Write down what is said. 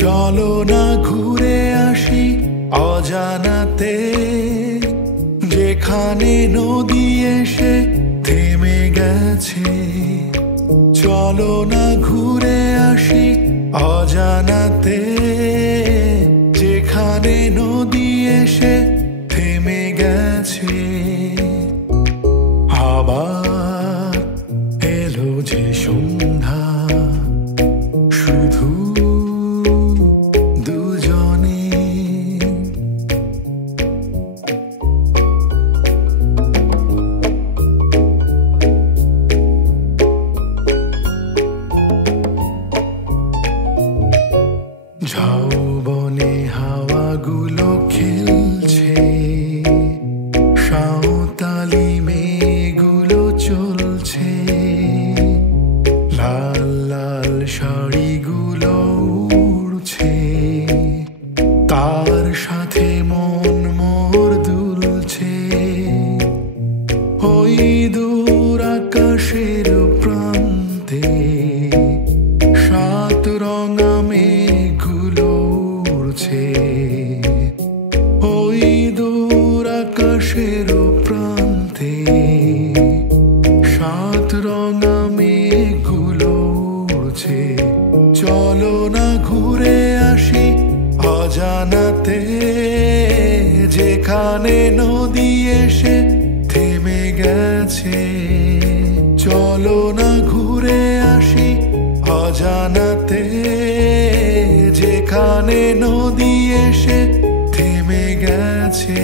চলো না ঘুরে আসি অজানাতে, যেখানে নদী এসে থেমে গেছে। চলো না ঘুরে আসি অজানাতে, যেখানে নদী এসে থেমে গেছে। আবার এলো যে সন্ধ্যা, শুধু দুজনে। ঝাউবনে হাওয়াগুলো খেলছে, সাঁওতালি মেয়েগুলো চলছে, লাল লাল শাড়িগুলো উড়ছে, তার সাথে মন মোর দুলছে। ওই দূর আকাশের প্রান্তে সাত রঙা মেঘগুলো উড়ছে। ওই দূর আকাশের প্রান্তে সাত রঙা মেঘগুলো উড়ছে। চলো না ঘুরে আসি অজানাতে, যেখানে নদী এসে থেমে গেছে। চলো না ঘুরে আসি অজানাতে, যেখানে নদী এসে থেমে গেছে।